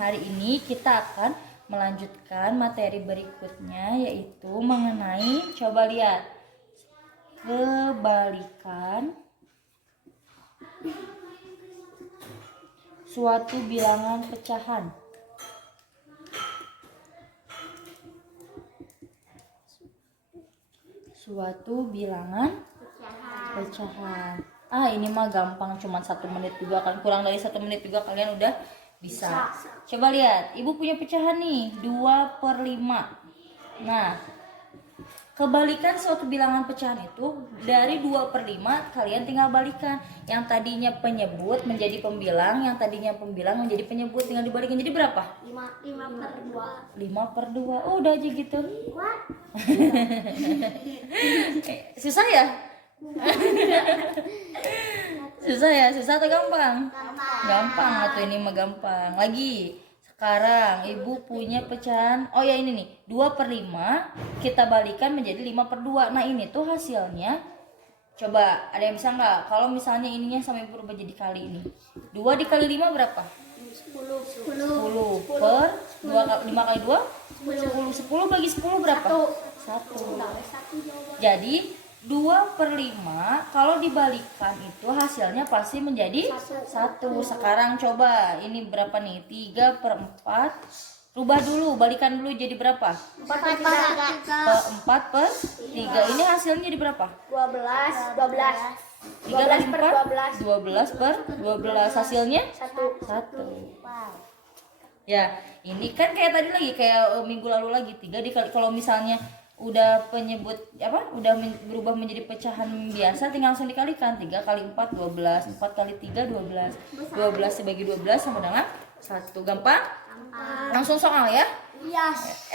hari ini kita akan melanjutkan materi berikutnya, yaitu mengenai, coba lihat, kebalikan suatu bilangan pecahan. Suatu bilangan pecahan. Ini mah gampang, cuma 1 menit juga kan, kurang dari 1 menit juga kalian udah bisa. Coba lihat, ibu punya pecahan nih 2/5. Nah, kebalikan suatu bilangan pecahan itu dari 2/5 kalian tinggal balikan. Yang tadinya penyebut menjadi pembilang, yang tadinya pembilang menjadi penyebut, tinggal dibalikin. Jadi berapa? 5/2. 5/2. Oh, udah aja gitu. Susah ya? Susah atau gampang? Gampang atau ini mah gampang. Lagi, sekarang ibu punya pecahan, oh ya ini nih, 2/5 kita balikan menjadi 5/2. Nah ini tuh hasilnya, coba ada yang bisa nggak? Kalau misalnya ininya sampai berubah jadi kali ini, 2 dikali 5 berapa? 10 per 5 kali 2? 10 bagi 10 berapa? 1. Jadi 2/5 kalau dibalikan itu hasilnya pasti menjadi 1. Sekarang coba ini berapa nih? 3/4. Rubah dulu, balikan dulu jadi berapa? 4/3. Ini hasilnya jadi berapa? 12. 3 kali 4? 12/12. Hasilnya 1. Ya, ini kan kayak tadi lagi, kayak minggu lalu lagi, 3 dikali, kalau misalnya udah penyebut udah berubah menjadi pecahan biasa, tinggal langsung dikalikan. 3 kali 4 12, 4 kali 3 12, 12 dibagi 12 sama dengan 1. Gampang? Langsung soal ya? Yes.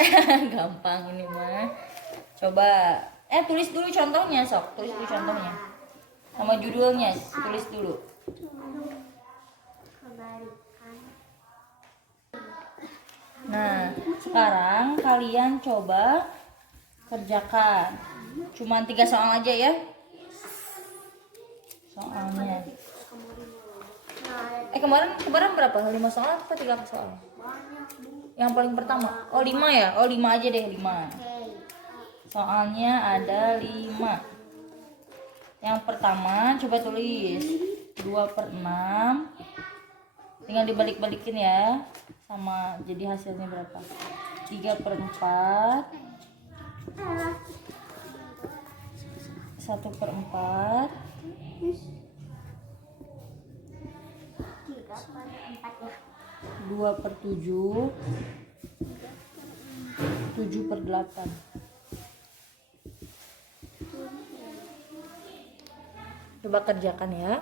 Gampang ini mah. Coba tulis dulu contohnya, sok. Tulis dulu contohnya. Sama judulnya, tulis dulu. Nah, sekarang kalian coba kerjakan. Cuman 3 soal aja ya soalnya. Kemarin berapa? 5 soal atau 3 soal? Yang paling pertama. Oh 5 ya? Oh 5 aja deh, 5. Soalnya ada 5. Yang pertama coba tulis 2/6. Tinggal dibalik-balikin ya, sama jadi hasilnya berapa? 3/4, 1/4, 2/7, 7/8. Coba kerjakan ya.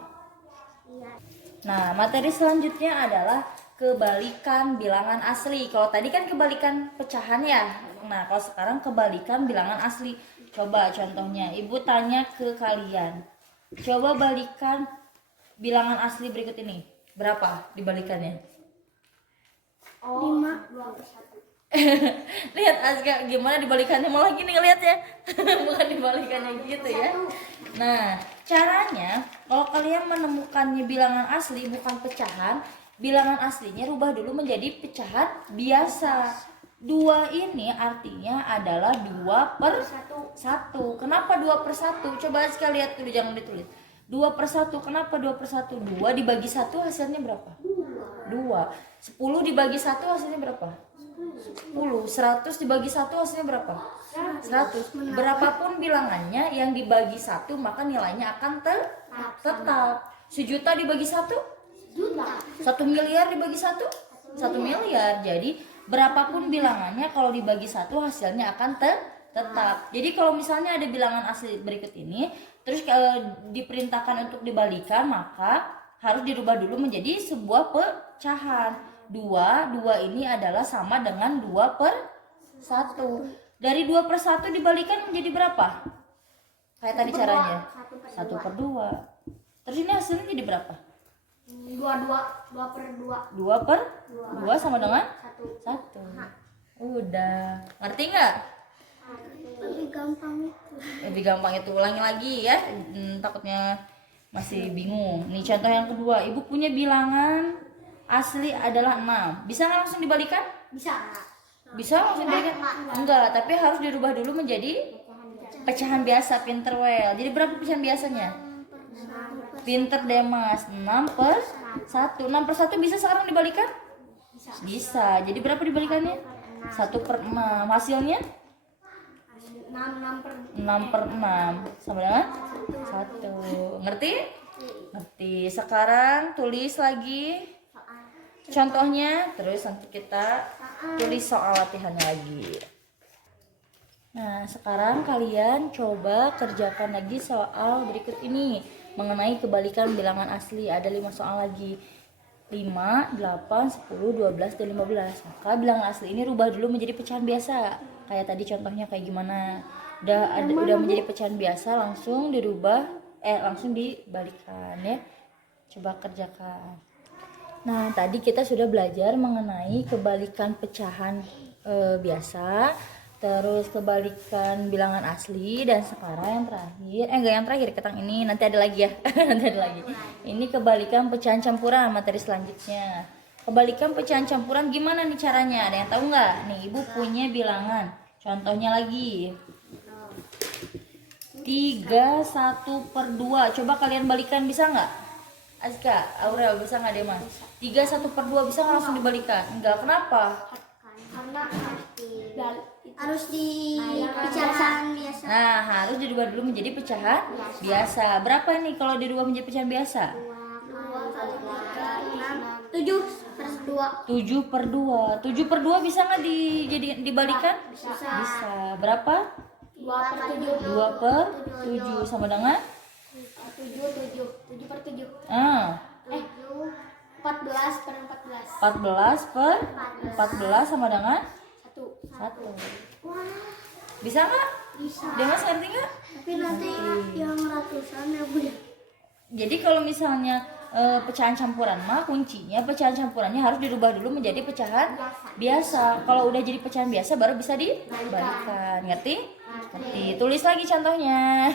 Nah, materi selanjutnya adalah kebalikan bilangan asli. Kalau tadi kan kebalikan pecahan ya. Nah, kalau sekarang kebalikan bilangan asli. Coba contohnya, ibu tanya ke kalian. Coba balikan bilangan asli berikut ini. Berapa dibalikannya? 5. Lihat Azka gimana dibalikannya, malah gini ngeliatnya. Bukan dibalikannya gitu ya. Nah, caranya kalau kalian menemukannya bilangan asli bukan pecahan, bilangan aslinya rubah dulu menjadi pecahan biasa. 2 ini artinya adalah 2/1. Kenapa 2/1? Coba sekali lihat dulu, jangan ditulis. 2/1. Kenapa 2/1? 2 dibagi 1 hasilnya berapa? 2. 10 dibagi 1 hasilnya berapa? 10. 100 dibagi 1 hasilnya berapa? 100. Berapapun bilangannya yang dibagi 1 maka nilainya akan tetap. 1.000.000 dibagi 1? 1 miliar dibagi 1? 1 miliar. Jadi berapapun bilangannya kalau dibagi 1 hasilnya akan tetap. Jadi kalau misalnya ada bilangan asli berikut ini, terus diperintahkan untuk dibalikan, maka harus dirubah dulu menjadi sebuah pecahan. 2 ini adalah sama dengan 2/1. Dari 2/1 dibalikan menjadi berapa? Kayak tadi caranya 1/2. Terus ini hasilnya jadi berapa? 2/2 sama dengan 1. Udah, ngerti nggak? Lebih gampang itu. Ulangi lagi ya, takutnya masih bingung. Nih contoh yang kedua, ibu punya bilangan asli adalah 6. Bisa nggak langsung dibalikan? Bisa. Bisa langsung dibalikan? Enggak, tapi harus dirubah dulu menjadi pecahan biasa. Pinter well. Jadi berapa pecahan biasanya? Pinter deh Mas. 6/1. 6/1 bisa sekarang dibalikan? Bisa. Jadi berapa dibalikannya? 1/6. Hasilnya 6/6 sama dengan 1. Ngerti? Ngerti. Sekarang tulis lagi contohnya, terus nanti kita tulis soal latihannya lagi. Nah, sekarang kalian coba kerjakan lagi soal berikut ini mengenai kebalikan bilangan asli. Ada 5 soal lagi. 5, 8, 10, 12, dan 15. Maka bilangan asli ini rubah dulu menjadi pecahan biasa. Kayak tadi contohnya kayak gimana. Udah menjadi pecahan biasa, langsung dirubah langsung dibalikan ya. Coba kerjakan. Nah, tadi kita sudah belajar mengenai kebalikan pecahan biasa, terus kebalikan bilangan asli, dan sekarang yang terakhir enggak yang terakhir, ketang ini nanti ada lagi ya. Nanti ada lagi. Ini kebalikan pecahan campuran, materi selanjutnya. Kebalikan pecahan campuran gimana nih caranya? Ada yang tahu nggak? Nih, Ibu punya bilangan. Contohnya lagi. 3/1/2. Coba kalian balikan, bisa nggak? Azka, Aurel, bisa nggak deh Mas? 3/1/2 bisa nggak langsung dibalikan? Enggak, kenapa? Karena harus di pecahan biasa. Nah, harus dirubah dulu menjadi pecahan biasa. Berapa nih kalau dirubah menjadi pecahan biasa? 7/2. 7/2 bisa nggak dibalikan? Bisa. Berapa? 2/7 sama dengan 7/7. 14/14 sama dengan 1. Bisa nggak? Bisa. Demas ngerti nggak? Tapi nanti yang ratusan ya Bu. Jadi kalau misalnya pecahan campuran mah kuncinya pecahan campurannya harus dirubah dulu menjadi pecahan biasa. Kalau udah jadi pecahan biasa baru bisa dibalikan. Ngerti? Ngerti. Tulis lagi contohnya.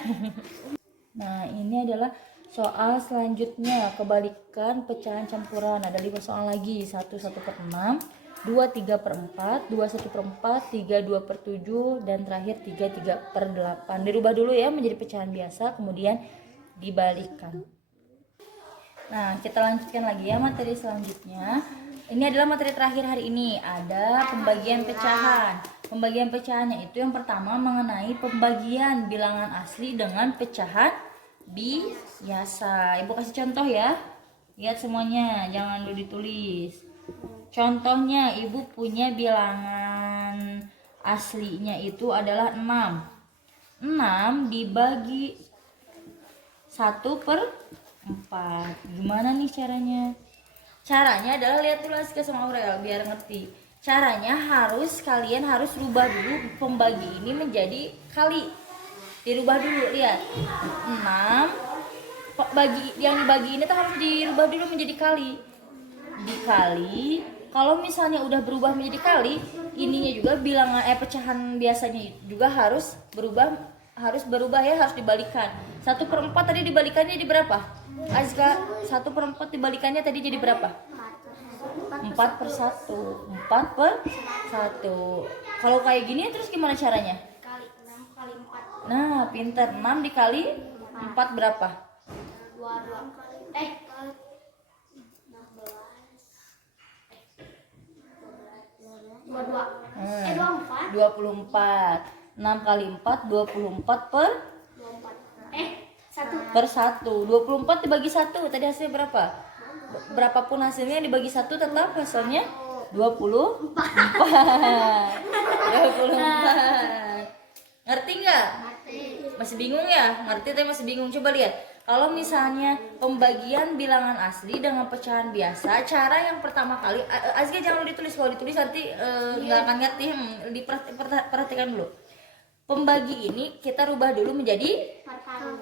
Nah, ini adalah soal selanjutnya, kebalikan pecahan campuran. Ada 5 soal lagi. 1 1/6, 2 3/4, 2 1/4, 3 2/7, dan terakhir 3 3/8. Dirubah dulu ya menjadi pecahan biasa, kemudian dibalikan. Nah, kita lanjutkan lagi ya materi selanjutnya. Ini adalah materi terakhir hari ini. Ada pembagian pecahan. Pembagian pecahannya itu yang pertama mengenai pembagian bilangan asli dengan pecahan biasa. Ibu kasih contoh ya. Lihat semuanya, jangan dulu ditulis. Contohnya, Ibu punya bilangan aslinya itu adalah 6. 6 dibagi 1/4. Gimana nih caranya? Caranya adalah lihat dulu Aska sama Aurel biar ngerti. Caranya kalian harus rubah dulu pembagi ini menjadi kali. Dirubah dulu, lihat. 6 yang dibagi ini tuh harus dirubah dulu menjadi kali. Dikali, kalau misalnya udah berubah menjadi kali, ininya juga bilangan pecahan biasanya juga harus berubah ya, harus dibalikan. 1/4 tadi dibalikannya di berapa? Azka, 1/4 dibalikannya tadi jadi berapa? 4/1. 4/1. Kalau kayak gini terus gimana caranya? Kali 6 kali 4. Nah, pinter. 6 dikali 4 berapa? 24. 6 kali 4 24/1. 24 dibagi 1 tadi hasilnya berapa? Berapapun hasilnya dibagi 1 tetap hasilnya 24. 24. Ngerti nggak? Masih bingung ya? Ngerti tapi masih bingung. Coba lihat. Kalau misalnya pembagian bilangan asli dengan pecahan biasa, cara yang pertama kali, Azga jangan ditulis, kalau ditulis nanti nggak akan ngerti. Perhatikan dulu. Pembagi ini kita rubah dulu menjadi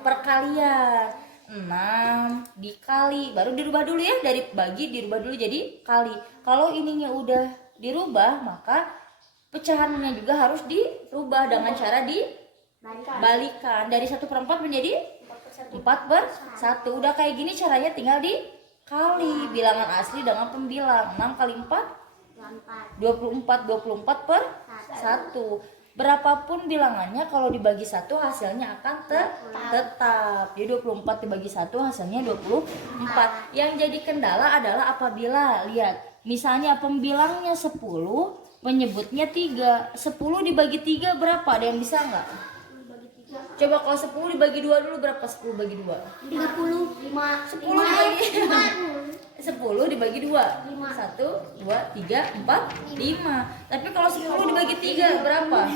perkalian. 6 dikali, baru dirubah dulu ya, dari bagi dirubah dulu jadi kali. Kalau ininya udah dirubah, maka pecahannya juga harus dirubah dengan cara dibalikan dari 1/4 menjadi 4/1. Udah kayak gini caranya tinggal kali bilangan asli dengan pembilang. 6 kali 4 24. 24 per 1. Berapapun bilangannya kalau dibagi 1 hasilnya akan tetap. Jadi 24 dibagi 1 hasilnya 24. Yang jadi kendala adalah apabila lihat misalnya pembilangnya 10, penyebutnya 3. 10 dibagi 3 berapa? Ada yang bisa nggak? Coba kalau 10 dibagi 2 dulu berapa? 10 bagi 2 35. 10 dibagi 10 dibagi 2 1, 2, 3, 4, 5. Tapi kalau 10 dibagi 3 berapa?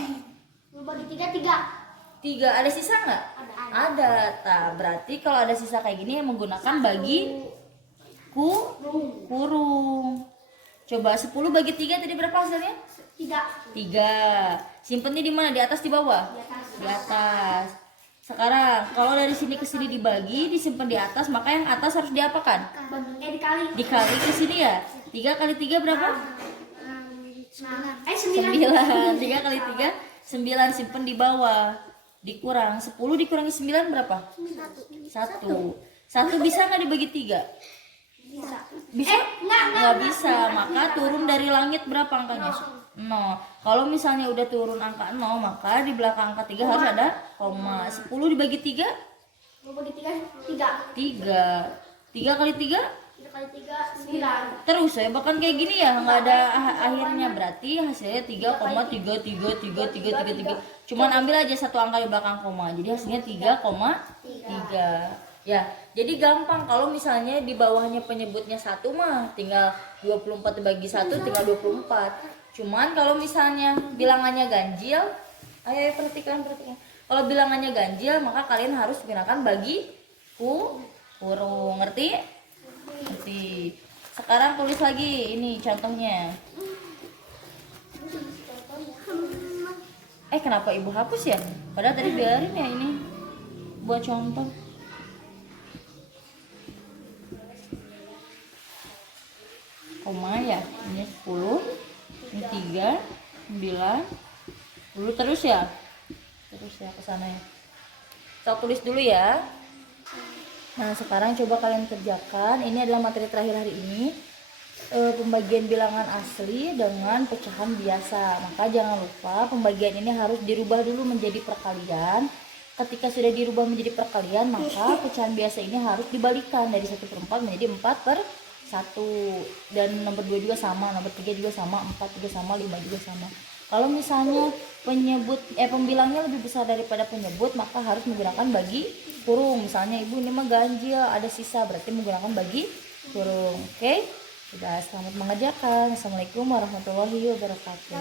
3. Ada sisa nggak? Ada. Berarti kalau ada sisa kayak gini menggunakan bagi kurung. Coba 10 bagi 3 tadi berapa hasilnya? 3. Simpennya di mana? Di atas, di bawah? Di atas. Sekarang kalau dari sini ke sini dibagi, disimpan di atas, maka yang atas harus diapakan? Dikali ke sini ya. 3 kali 3 berapa? 9. 3 kali 3 9, simpen di bawah. Dikurang 10 dikurangi 9 berapa? 1. 1 bisa nggak dibagi 3? Bisa? Nggak bisa. Maka turun dari langit berapa angkanya? 0. Kalau misalnya udah turun angka 0, maka di belakang angka 3 harus ada koma. 10 dibagi 3? 3. 3 kali 3? Terus ya, bahkan kayak gini ya, nggak ada akhirnya. Berarti hasilnya 3,333333. Cuman ambil aja satu angka di belakang koma, jadi hasilnya 3,3. Ya, jadi gampang. Kalau misalnya di bawahnya penyebutnya 1 mah tinggal 24 dibagi 1 tinggal 24. Cuman kalau misalnya bilangannya ganjil, ayo perhatikan. Kalau bilangannya ganjil, maka kalian harus gunakan bagi kurung. Ngerti? Sekarang tulis lagi ini contohnya. Kenapa ibu hapus ya? Padahal tadi biarin ya ini buat contoh. Koma ya, ini 10, ini 3, 9, 10 terus ya ke sana ya. Kita tulis dulu ya. Nah, sekarang coba kalian kerjakan. Ini adalah materi terakhir hari ini. Pembagian bilangan asli dengan pecahan biasa. Maka jangan lupa pembagian ini harus dirubah dulu menjadi perkalian. Ketika sudah dirubah menjadi perkalian, maka pecahan biasa ini harus dibalikan dari 1/4 menjadi 4/1. Dan nomor 2 juga sama, nomor 3 juga sama, 4 juga sama, 5 juga sama. Kalau misalnya pembilangnya lebih besar daripada penyebut, maka harus menggunakan bagi kurung. Misalnya ibu ini mah ganjil, ada sisa, berarti menggunakan bagi kurung. Oke? Sudah, selamat mengerjakan. Assalamualaikum warahmatullahi wabarakatuh.